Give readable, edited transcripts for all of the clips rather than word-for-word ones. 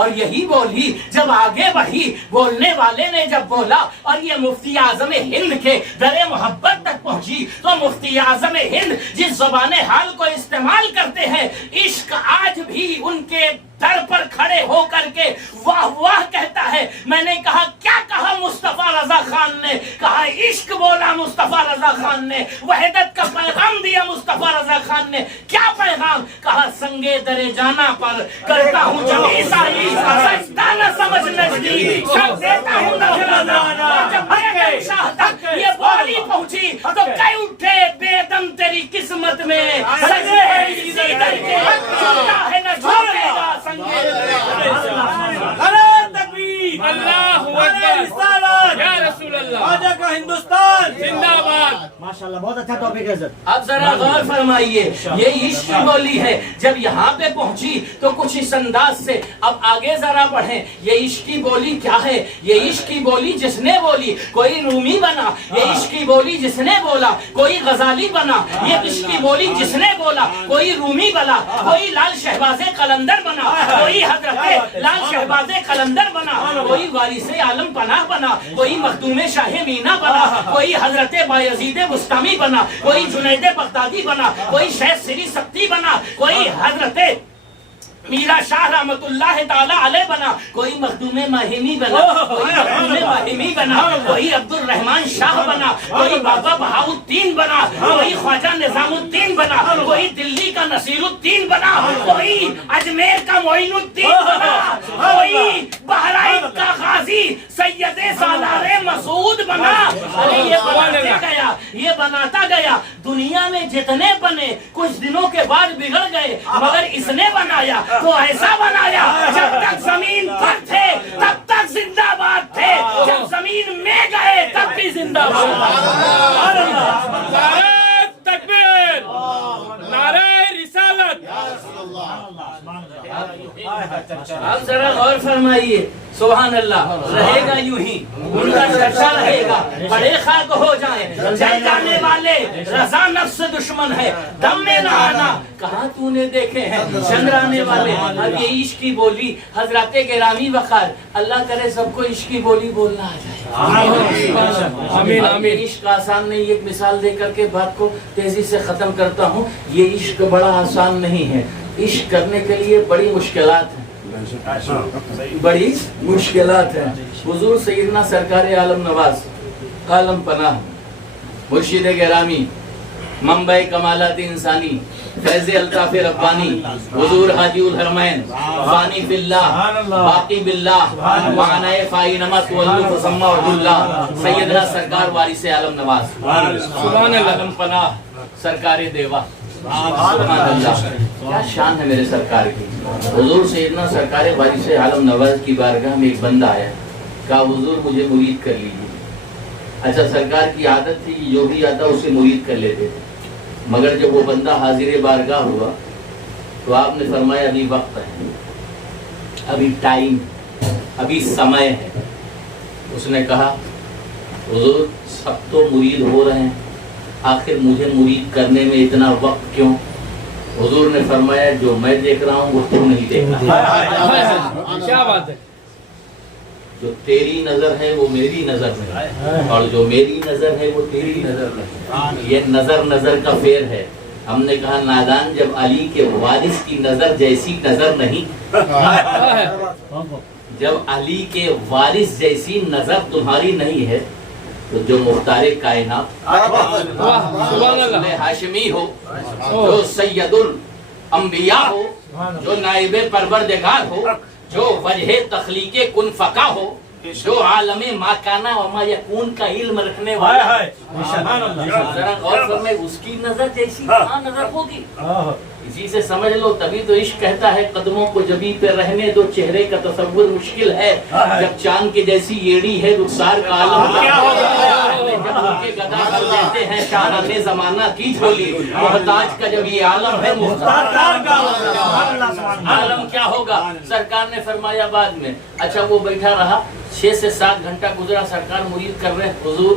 اور یہی بولی جب آگے بڑھی، بولنے والے نے جب بولا اور یہ مفتی اعظم ہند کے در محبت تک پہنچی، تو مفتی اعظم ہند جس زبان حال کو استعمال کرتے ہیں، عشق آج بھی ان کے در پر کھڑے ہو کر کے واہ واہ کہتا ہے۔ میں نے کہا کیا کہا مصطفیٰ رضا خان نے؟ کہا عشق بولا مصطفیٰ رضا خان نے، وحدت کا پیغام دیا مصطفیٰ رضا خان نے۔ کیا پیغام؟ کہا سنگے درے جانا پر کرتا ہوں جب عیسائی، سجدہ نہ سمجھ نجدی، سب دیتا ہوں نذرانہ۔ اور جب بیگم شاہ تک یہ بولی پہنچی تو کہہ اٹھے بے دم تیری قسمت میں سجدے اسی در کے، چھوٹا ہے نہ چھوٹے گا اللہ اکبر یا رسول اللہ، خواجہ کا ہندوستان زندہ باد۔ ماشاءاللہ بہت اچھا ٹاپک ہے سر۔ اب ذرا غور فرمائیے، یہ عشق کی بولی ہے، جب یہاں پہ پہنچی تو کچھ اس انداز سے۔ اب آگے ذرا بڑھیں، یہ عشق کی بولی کیا ہے؟ یہ عشق کی بولی جس نے بولی کوئی رومی بنا، یہ عشق کی بولی جس نے بولا کوئی غزالی بنا، یہ عشق کی بولی جس نے بولا کوئی رومی بنا، کوئی لال شہباز قلندر بنا، کوئی حضرت لال شہباز قلندر بنا، کوئی وارث عالم پناہ بنا، کوئی مخدوم شاہ مینا بنا، کوئی حضرت بایزید بستامی بنا، کوئی جنید بغدادی بنا، کوئی شیخ سری سکتی بنا، کوئی حضرت میرا شاہ رحمت اللہ تعالی علیہ بنا، کوئی مخدوم ماہمی بنا، کوئی مخدوم ماہمی بنا، کوئی عبد الرحمن شاہ بنا، کوئی بابا بہاؤالدین بنا، کوئی خواجہ نظام الدین بنا، کوئی دلی کا نصیر الدین بنا، کوئی اجمیر کا معین الدین بنا، کوئی بہرائچ کا غازی سید سالار مسعود بنا۔ ارے یہ بناتا گیا، یہ بناتا گیا، دنیا میں جتنے بنے کچھ دنوں کے بعد بگڑ گئے، مگر اس نے بنایا تو ایسا بنایا جب تک زمین پر تھے تب تک زندہ باد تھے، جب زمین میں گئے تب بھی زندہ باد۔ نعرہ تکبیر، نعرہ رسالت۔ اب ذرا غور فرمائیے، سبحان اللہ، رہے گا یوں ہی، ان کا چرچا رہے گا، بڑے خاک ہو جائیں جل جانے والے، رضا نفس دشمن ہے دم میں نہ آنا، کہاں تو نے دیکھے ہیں چندرانے والے۔ اب یہ عشق کی بولی حضرات گرامی وقار، اللہ کرے سب کو عشق کی بولی بولنا آ جائے۔ آمین آمین۔ عشق آسان نہیں، ایک مثال دے کر کے بات کو تیزی سے ختم کرتا ہوں۔ یہ عشق بڑا آسان نہیں ہے، عشق کرنے کے لیے بڑی مشکلات ہیں، بڑی مشکلات ہیں۔ حضور سیدنا سرکار عالم نواز عالم پناہ مرشد گرامی منبع کمالات انسانی فیض الطاف ربانی حضور حاجی الحرمین فانی فی اللہ باقی باللہ معنی فائی نمت واللہ فسمہ عبداللہ سیدنا سرکار وارث عالم نواز سبحان اللہ۔ عالم پناہ سرکار دیوا، سبحان اللہ، کیا شان ہے میرے سرکار کی۔ حضور سیدنا سرکار وارث عالم نواز کی بارگاہ میں ایک بندہ آیا، کہا حضور مجھے مرید کر لیجیے۔ اچھا، سرکار کی عادت تھی جو بھی آتا اسے مرید کر لیتے تھے، مگر جب وہ بندہ حاضر بارگاہ ہوا تو آپ نے فرمایا ابھی وقت ہے، ابھی ٹائم، ابھی سمے ہے۔ اس نے کہا حضور سب تو مرید ہو رہے ہیں، آخر مجھے مرید کرنے میں اتنا وقت کیوں؟ حضور نے فرمایا جو میں دیکھ رہا ہوں وہ تو نہیں دیکھ رہا، کیا بات ہے، جو تیری نظر ہے وہ میری نظر میں ہے، اور جو میری نظر ہے وہ تیری نظر میں ہے۔ یہ نظر نظر کا فیر ہے۔ ہم نے کہا نادان، جب علی کے وارث کی نظر جیسی نظر نہیں، جب علی کے وارث جیسی نظر تمہاری نہیں ہے تو جو مختار کائنات ہاشمی ہو، جو سید الانبیاء ہو، جو نائب پروردگار ہو، جو وجہ تخلیق کن فقا ہو، جو عالم ما کانا و ما یکون کا علم رکھنے والا ہے، ذرا غور فرمائے، اس کی نظر جیسی کہاں نظر ہوگی؟ اسی سے سمجھ لو، تبھی تو عشق کہتا ہے قدموں کو جبھی پہ رہنے دو، چہرے کا تصور مشکل ہے، جب چاند کے جیسی ایڑی ہے رخسار کا عالم کیا ہوگا، جب ان کے گدا کر دیتے ہیں شاہراہ زمانہ کی جھولی، محتاج کا جب یہ عالم ہے مختار کا عالم کیا ہوگا؟ سرکار نے فرمایا بعد میں، اچھا وہ بیٹھا رہا، 6 سے 7 گھنٹہ گزرا، سرکار مرید کر رہے ہیں، حضور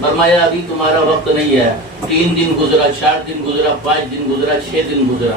فرمایا ابھی تمہارا وقت نہیں ہے۔ 3 دن گزرا، 4 دن گزرا، 5 دن گزرا، 6 دن گزرا،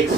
1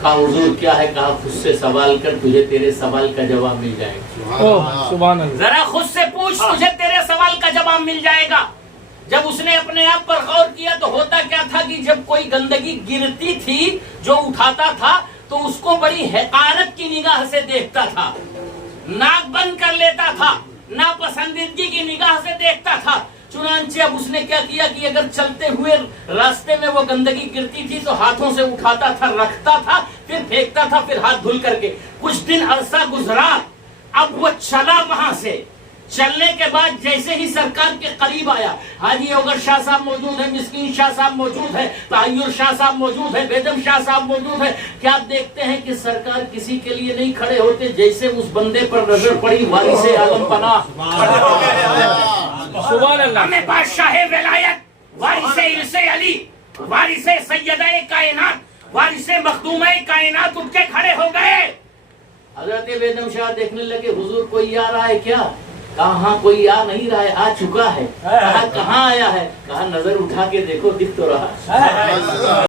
کہا حضور کیا ہے؟ کہا خود سے سوال کر، تجھے تیرے سوال کا جواب مل جائے گا۔ اوہ سبحان اللہ، ذرا خود سے پوچھ، تجھے تیرے سوال کا جواب مل جائے گا۔ جب اس نے اپنے آپ پر غور کیا تو ہوتا کیا تھا کہ جب کوئی گندگی گرتی تھی جو اٹھاتا تھا تو اس کو بڑی حقارت کی نگاہ سے دیکھتا تھا، ناک بند کر لیتا تھا، ناپسندیدگی کی نگاہ سے دیکھتا تھا۔ چنانچہ اب اس نے کیا کیا کہ اگر چلتے ہوئے راستے میں وہ گندگی گرتی تھی تو ہاتھوں سے اٹھاتا تھا، رکھتا تھا، پھر پھینکتا تھا، پھر ہاتھ دھل کر کے۔ کچھ دن عرصہ گزرا، اب وہ چلا وہاں سے۔ چلنے کے بعد جیسے ہی سرکار کے قریب آیا، حاجی اوگر شاہ صاحب موجود ہے، مسکین شاہ صاحب موجود ہے، تحیر شاہ صاحب موجود ہے، بیدم شاہ صاحب موجود ہے، کیا آپ دیکھتے ہیں کہ سرکار کسی کے لیے نہیں کھڑے ہوتے؟ جیسے اس بندے پر نظر پڑی، وارث عالم پناہ، سبحان اللہ، ہمیں بادشاہ ولایت، وارث ارث علی، وارث سیدہ کائنات، وارث مخدومہ کائنات اٹھ کے کھڑے ہو گئے۔ حضرت بیدم شاہ دیکھنے لگے، حضور کوئی آ رہا ہے کیا؟ کہا ہاں کوئی آ نہیں رہا ہے، آ چکا ہے۔ کہا کہاں آیا ہے؟ کہا نظر اٹھا کے دیکھو، دکھ تو رہا۔